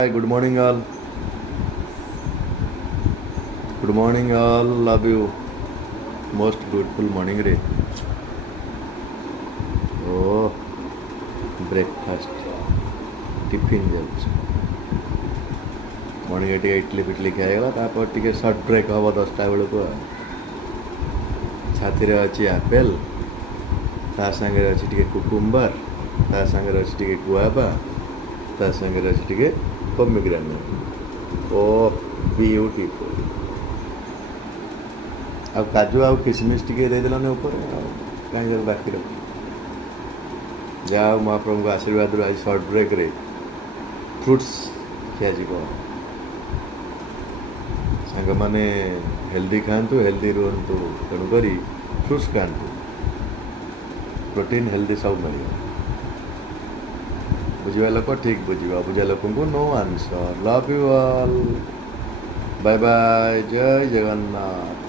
Hi, good morning, all. Good morning, all. Love you. Most beautiful morning, रे. Oh, breakfast. Tiffin जाଉଛି morning ଟିକେ ଇଟଲି ପିଟଲି ଖିଆଗଲା ତାପରେ ଟିକେ short brake ହେବ 10ଟା ବେଳକୁ ଛାତିରେ ଅଛି ଆପେଲ୍ ତା ସାଙ୍ଗରେ ଅଛି ଟିକେ କୁକୁମ୍ବର ତା ସାଙ୍ଗରେ ଅଛି ଟିକେ ଗୁଆବା ତା ସାଙ୍ଗରେ ଅଛି ଟିକେ ପୋମିଗ୍ରାନେଟ୍ ଓ ବ୍ୟୁଟିଫୁଲ୍ ଆଉ କାଜୁ ଆଉ କିସମିସ୍ ଟିକେ ଦେଇଦେଲନି ଉପରେ ଆଉ କାହିଁକି ବାକି ରଖ ଯାହା ହଉ ମହାପ୍ରଭୁଙ୍କ ଆଶୀର୍ବାଦରୁ ଆଜି ସର୍ଟ ବ୍ରେକ୍ରେ ଫ୍ରୁଟ୍ସ ଖିଆଯିବ ସାଙ୍ଗମାନେ ହେଲ୍ଦି ଖାଆନ୍ତୁ ହେଲ୍ଦି ରୁହନ୍ତୁ ତେଣୁକରି ଫ୍ରୁଟ୍ସ ଖାଆନ୍ତୁ ପ୍ରୋଟିନ୍ ହେଲ୍ଦି ସବୁ ମିଳିବ ବୁଝିବା ଲୋକ ଠିକ୍ ବୁଝିବ ଅବୁଝା ଲୋକଙ୍କୁ no answer love you all bye bye ଜୟ ଜଗନ୍ନାଥ।